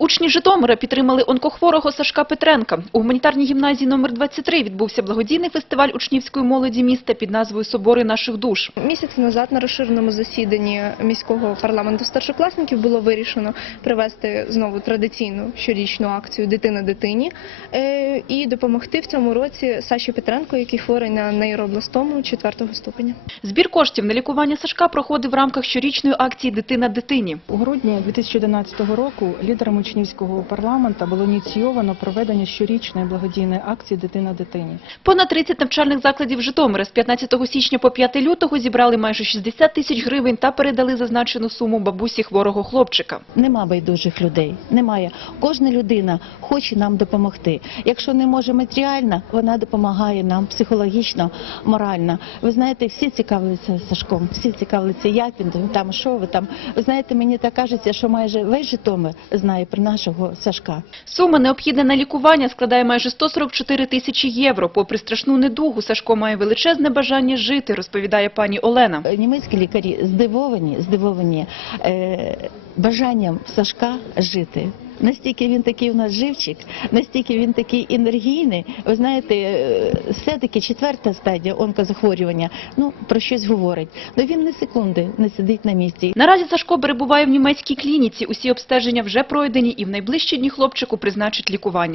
Учні Житомира підтримали онкохворого Сашка Петренка. У гуманітарній гімназії номер 23 відбувся благодійний фестиваль учнівської молоді міста під назвою «Собори наших душ». Місяць назад на розширеному засіданні міського парламенту старшокласників було вирішено провести знову традиційну щорічну акцію Дитина дитині е, і допомогти в цьому році Саші Петренко, який хворий на нейробластому 4 ступеня. Збір коштів на лікування Сашка проходив в рамках щорічної акції «Дитина дитині». У грудні 2011 року лідером учнівського парламенту було ініційовано проведення щорічної благодійної акції Дитина дитині. Понад 30 навчальних закладів Житомира з 15 січня по 5 лютого зібрали майже 60 тисяч гривень та передали зазначену суму бабусі хворого хлопчика. Нема байдужих людей, немає. Кожна людина хоче нам допомогти. Якщо не може матеріально, вона допомагає нам психологічно, морально. Ви знаєте, всі цікавляться Сашком, всі цікавляться, як він там, що ви там. Ви знаєте, мені так кажеться, що майже весь Житомир знає про нашого Сашка. Сума необхідна на лікування складає майже 144 тисячі євро. Попри страшну недугу, Сашко має величезне бажання жити, розповідає пані Олена. Е, Німецькі лікарі здивовані, здивовані е, бажанням Сашка жити. Настільки він такий у нас живчик, настільки він такий енергійний. Ви знаєте, е, все-таки четверта стадія онкозахворювання, ну про щось говорить. Ну він не секунди не сидить на місці. Наразі Сашко перебуває в німецькій клініці. Усі обстеження вже пройдені і в найближчі дні хлопчику призначать лікування.